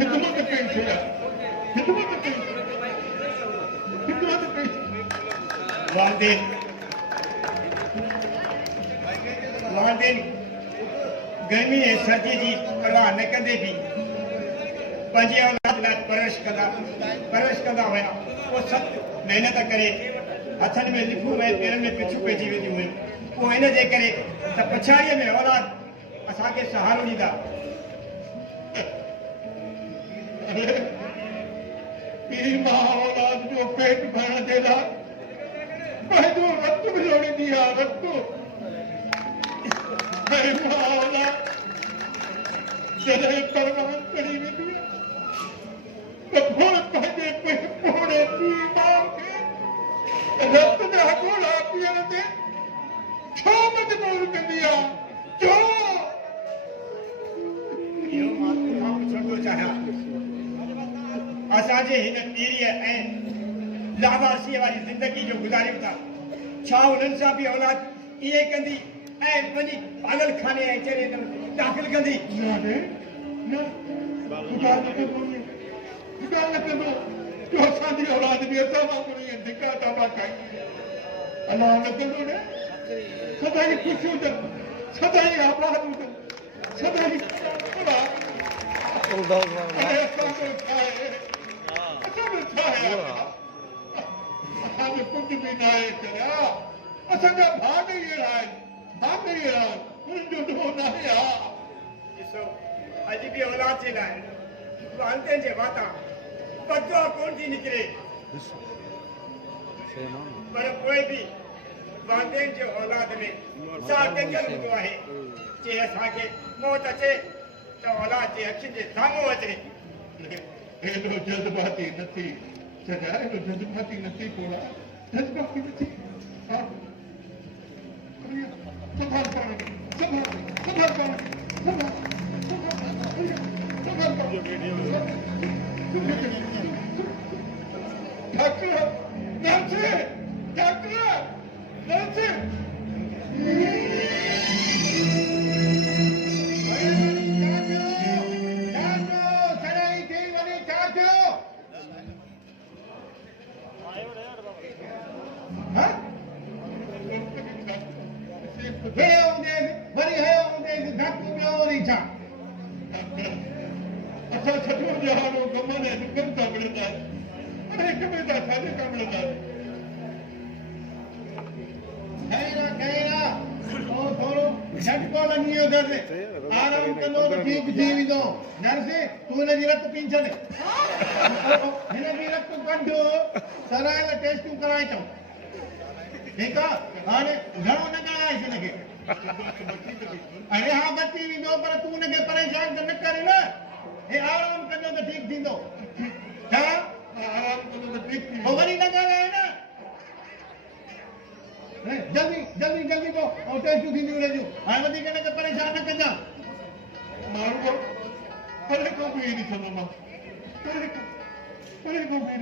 खिदमत कई छॾिया खिदमत कई वालदेन गर्मी ऐं सर्दी जी परवाह न कंदे बि पंहिंजी औलाद लाइ परवरिश कंदा हुया। पोइ सख़्त महिनत करे हथनि में लिखूं ऐं पेरनि में पिछू पइजी वेंदियूं हुयूं। पोइ इन जे करे त पछाड़ीअ में औलाद असांखे सहारो ॾींदा। पीउ मां औलाद जो पेट भरण जे लाइ पंहिंजो रतु विञाईंदी आहे रतु मां औलाद जॾहिं परवान करी वेंदी आहे त पोइ पंहिंजे पोड़े पीउ माउ खे रत जा ॻोढ़ा पीअण ते छो मजबूर कंदी आहे छो? इहो मां तोखां पुछण थो चाहियां असांजे हिन पीढ़ीअ ऐं लावारसीअ वारी ज़िंदगी जो गुज़ारियूं था छा उन्हनि सां बि औलाद ईअं कंदी ऐं पंहिंजी पागल खाने ऐं चेरे दाख़िल कंदी? न ख़ुदा न कंदो जो असांजी औलाद बि असां वांगुरु ईअं धिका दावा खाई अलाह न कंदो न सदाई ख़ुशि हुजनि सदाई आबाद हुजनि सदाई असांजो कुझु बि न आहे चरिया असांजा भाग ई अहिड़ा आहिनि भाग ई अहिड़ा उन्हनि जो ॾोह न आहे ॾिसो अॼु बि औलाद जे लाइ वालदेन जे वाता बददुआ कोन थी निकिरे पर पोइ बि वालदेन जे औलाद में साह टेकल हूंदो आहे जे असांखे मौत अचे त औलाद जे अखियुनि जे साम्हूं अचे। हेॾो जज़्बाती न थी चरिया हेॾो जज़्बाती न थी पोड़ा जज़्बाती न थी संभाल पाण खे संभाल पाण खे संभाल डॉक्टर नर्स असां सॼो जहानो कमनि ऐं दुखनि सां मिलंदा पर हिक ॿिए सां छाजे खां मिलंदा झटको लॻी वियो अथसि आराम कंदो त ठीकु थी वेंदो नर्स तूं हिनजी रत पी छॾ हिनजी रत कढ सरायल टेस्टूं कराए अचूं ठीकु आहे हाणे घणो न ॻाल्हाइसि हिनखे अरे हा बची वेंदो पर तूं हुनखे परेशान त न कर न हे आराम कंदो त ठीकु थींदो छा आराम कंदो त ठीकु थींदो पोइ वरी न ॻाल्हाए न जल्दी जल्दी जल्दी को ऐं टेस्टूं थींदियूं रहंदियूं हाणे वधीक हिनखे परेशान न कजां माण्हू परे को बि ॾिसंदो मां परे को बि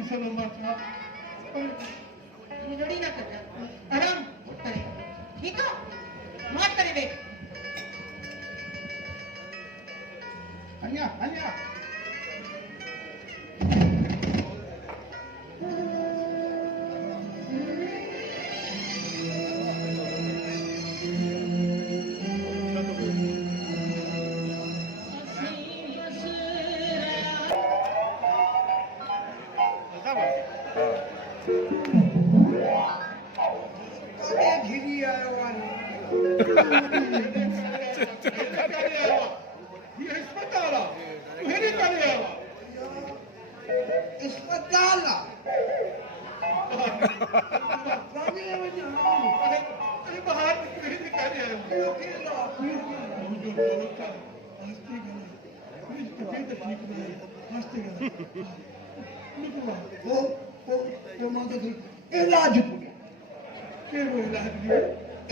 ॾिसंदो मां न कजां आराम करे ठीकु आहे मौज करे वेठ अञा अञा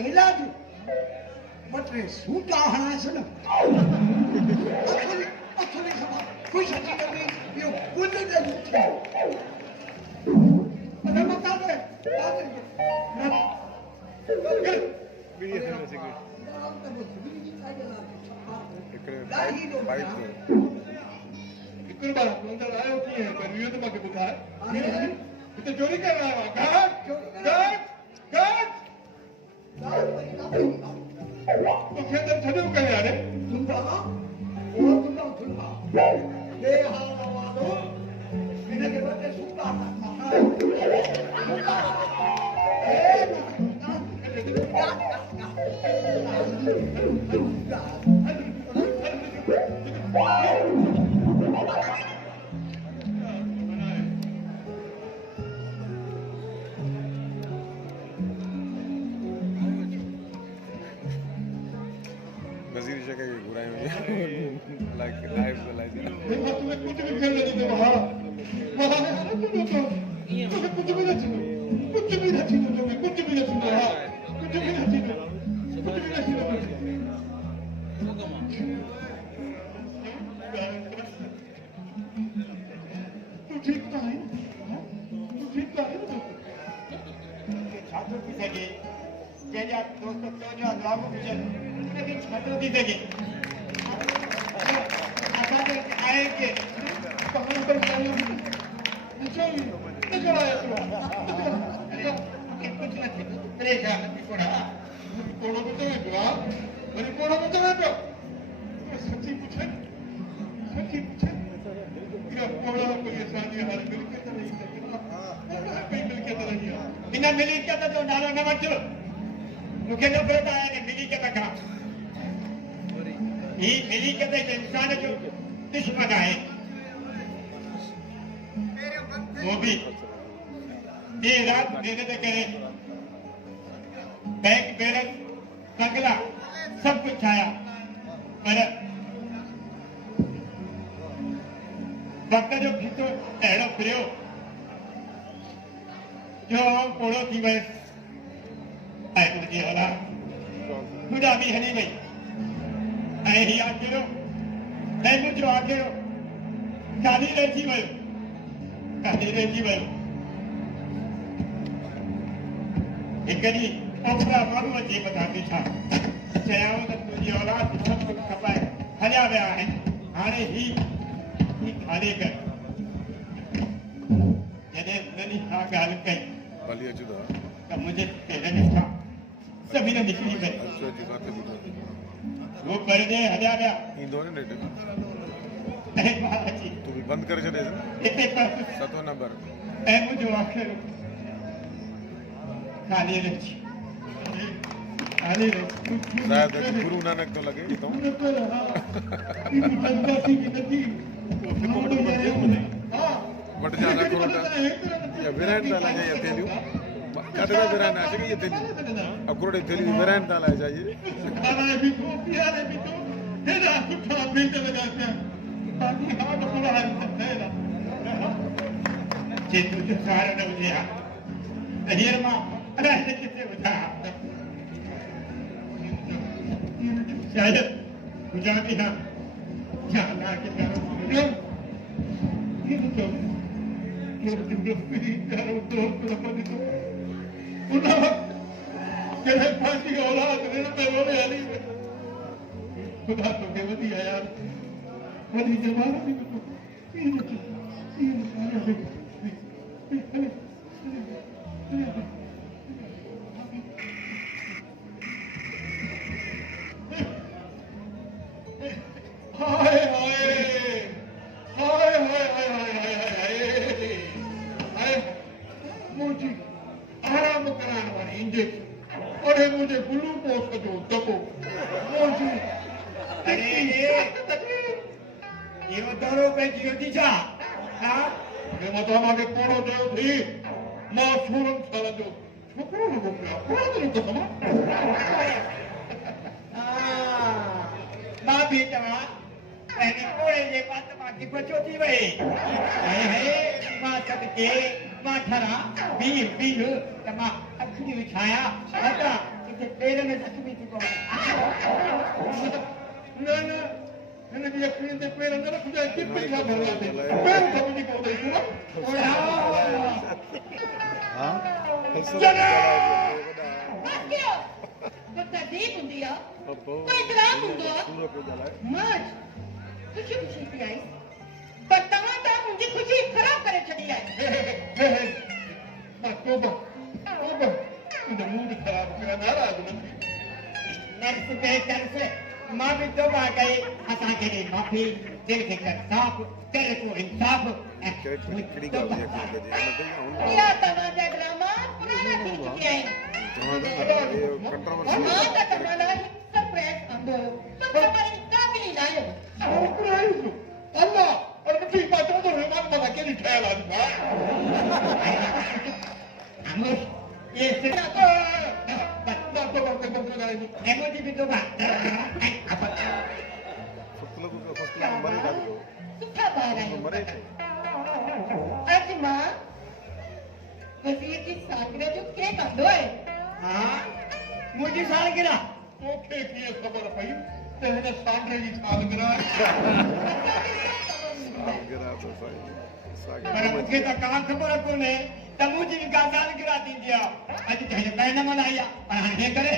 इलाज बटे सूटा हणास न अथले सभा खुश थी करे यो कुल दे अरे बता दे अंदर आयो की है पर ये तो मके बुधा है तो चोरी कर रहा है गाट गाट तो खेतर छड़ो कर यार सुनता वो सुनता ये हाल वालो बिना के बच्चे सुनता नजीर जगह की बुराई हुई है लाइक लाइव देखो तुम्हें कुछ भी कर लेने दे वहां तुम्हें कुछ भी नहीं चाहिए कुछ भी नहीं चाहिए तुम्हें कुछ भी नहीं चाहिए कुछ भी नहीं चाहिए कुछ भी नहीं चाहिए तू ठीक तो है तू ठीक तो है छात्र की सके जेजा दोस्तों तो जो लागू विजन लेकिन छात्र की सके आगे आए के कहां पर जाना चल आया कुछ नहीं परेशान नहीं पड़ा कोड़ो को तो है मेरे कोड़ो को तो है सच्ची पूछे क्या कोड़ा को ये शादी हर मिल के तो नहीं करती मिल के तो नहीं बिना मिली के तो नालो न मचो मुखे न पता है कि मिली के तक ये मिली के तो इंसान जो दुश्मन है वो भी ये रात मेहनत करे बैंक बैलेंस बंगला सब कुछ आया पर वक्त जो खींचो अड़ो फिरो जो कोड़ो थी बस ऐ मुझे होला खुदा भी हनी भाई ऐ ही आखिरो ऐ मुझो आखिरो काली रही वयो काली रही वयो एक ॾींहुं ओपरा माण्हूअ जे बताती था चयाऊं त तुंहिंजी औलाद सभु कुझु खपाए हलिया विया आहिनि हाणे ही खाली कर जॾहिं उन्हनि हा ॻाल्हि कई वाली अचो था त मुंहिंजे पेर ॾिठा सभी ने निकिरी पई अच्छा जी बात है वो परदे हलिया विया ईंदो ने नेट ऐं मां अची तू भी बंद करे छॾे हिते पहुतुसि सतो नंबर ऐं मुंहिंजो आख़िर खाली रहिजी खाली रहिजी शायद अॼु गुरु नानक तो लगे तो वट जाना करोटा या विरान ताला जाए थेलियो कदरा विरान आ सके ये थेलियो अकरोड़े थेली विरान ताला जाइए खाना भी तो प्यारे भी तो तेरा सुठा मिलते लगाते बाकी हाथ पूरा है ना जे तुझे सारा न हुजे हा त हींअर मां अलाए हिन किथे विधा शायदि हुजां बि हा या अलाह खे प्यारो ये तो ये जिंदगी करो दोस्त रखो तो उन्हें जैसे फांसी औलाद ने पे रोने वाली खुदा तो के वधी है यार वधी जमाना भी तो हाय हाय हाय हाय हाय हाय हाय मुझे आराम कराने वाली इंजेक्शन और है मुझे ग्लूकोज का जो दबो मुझे अरे ये दौरो पे जियो थी छा हा मैं मता मां के कोड़ो देव थी मां सूरम साला जो छोकरो न गया कोड़ो तो कसम मां भी तव्हां पहले कोड़े जे बात मां की बचो थी वई है मां सदके मां ठरा बी त मां अखियूं विछाया हटा किथे पेर में जख्मी थी पवे न न हिन जी अखियुनि ते पेर न रखिजा चिपी खां भरिया ते पेर खपंदी पवंदई पूरा हां भाग्यो तो तहजीब हुंदी आहे कोई इकराम हूंदो आहे मर्द खुशी खुशी थी आई पर तव्हां बेहतर से मां भी तौबा कई असां खे ॾे माफ़ी दिल खे कर साफ़ कर को इंसाफ़ कहिड़ी ॻाल्हि आहे जे इहा तव्हांजा ड्रामा पुराणा थी चुकिया आहिनि कंट्रोवर्सी मां त तव्हांजा सरप्राइज़ अंदो तो ख़बर काबिल न आहियो सरप्राइज़ अल्लाह और मुझे बात तो रहमान बाबा के लिए ठहरा दूंगा अमर ये सिर्फ emoji भी तौबा apa फसला मरे काढ दो सुठा ॿार आहियो मरे अॼु मां वज़ीर जी सालगिरह जो केक कंदो आहे हाँ मुझे सालगिरह तोखे कीअं ख़बर पई त हिन साॻे जी सालगिरह सालगिरह तो सही पर मूंखे त का ख़बर कोन्हे त मुंहिंजी बि का सालगिरह थींदी आहे अॼु त हिन काई न मल्हाई आहे पर हाणे हे करे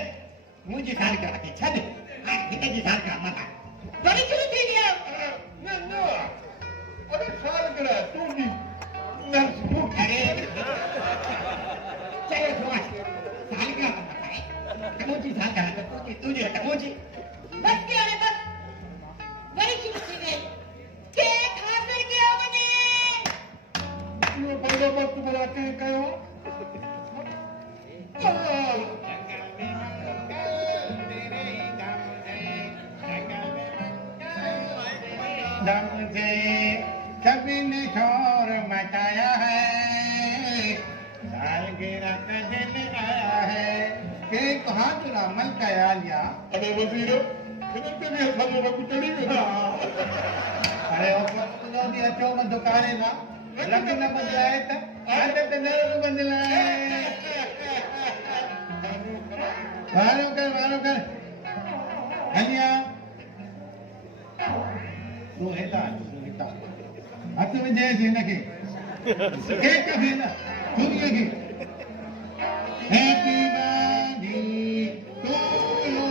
मुंहिंजी सालगिरह खे छॾ हाणे हिन जी सालगिरह मल्हाए वरी शुरू थी विया न न अरे सालगिरह तूं दी नर्स तूं अरे चयो छो आहे सालगिरह मल्हाए मुंहिंजी सालगिरह त तुंहिंजी त मुंहिंजी बस के हाणे बस वरी शुरू थी वई केक हासिल कयो वञे इहो बंदोबस्त भला कंहिं कयो दम से कभी ने शोर मचाया है सालगिरह का दिन आया है केक हाथ रामल कया लिया अरे वज़ीर हिननि ते बि असां जो वक़्तु चढ़ी वेंदो अरे ओ पतो दी अचो म दुकाने ना लग न बदलाए त आदत न बदलाए वारो कर हलिया तू हेता हथ में जैसे हिनखे केक खे न दुनिया खे happy birthday to you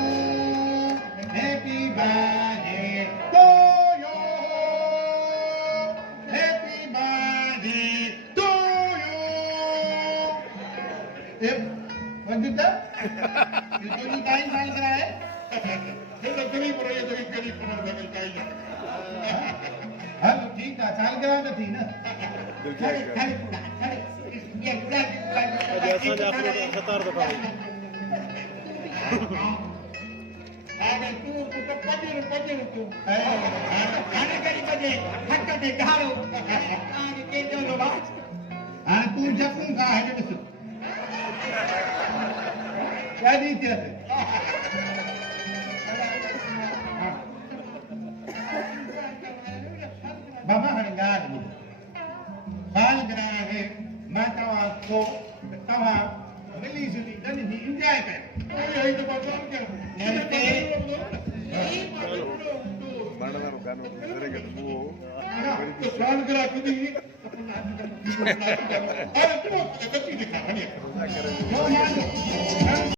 happy birthday to you happy birthday to you ए वंदिता ये तो नहीं काई साल करा है हिन ग़रीब रही तो गरीब ख़बर लॻी काई न हल ठीक है साल करा तो थी ना दिल क्या खड़े कर पूरा खड़े ये पूरा जैसा जाफर सतार दफा हाणे तूं पुट पंज तूं खाने करी बजे हक ते गारो आज के जो लोबा हां तू जपूं का है बस शादी तेरे बाबा हंगार सालगिरह है मैं को तवा मिली जुली दन ही एंजॉय कर यही तो भगवान के नमस्ते बाणदार गानो तेरे के वो तो सालगिरह खुद ही अरे तू बच्ची दिखा हने क्या करे जो मानो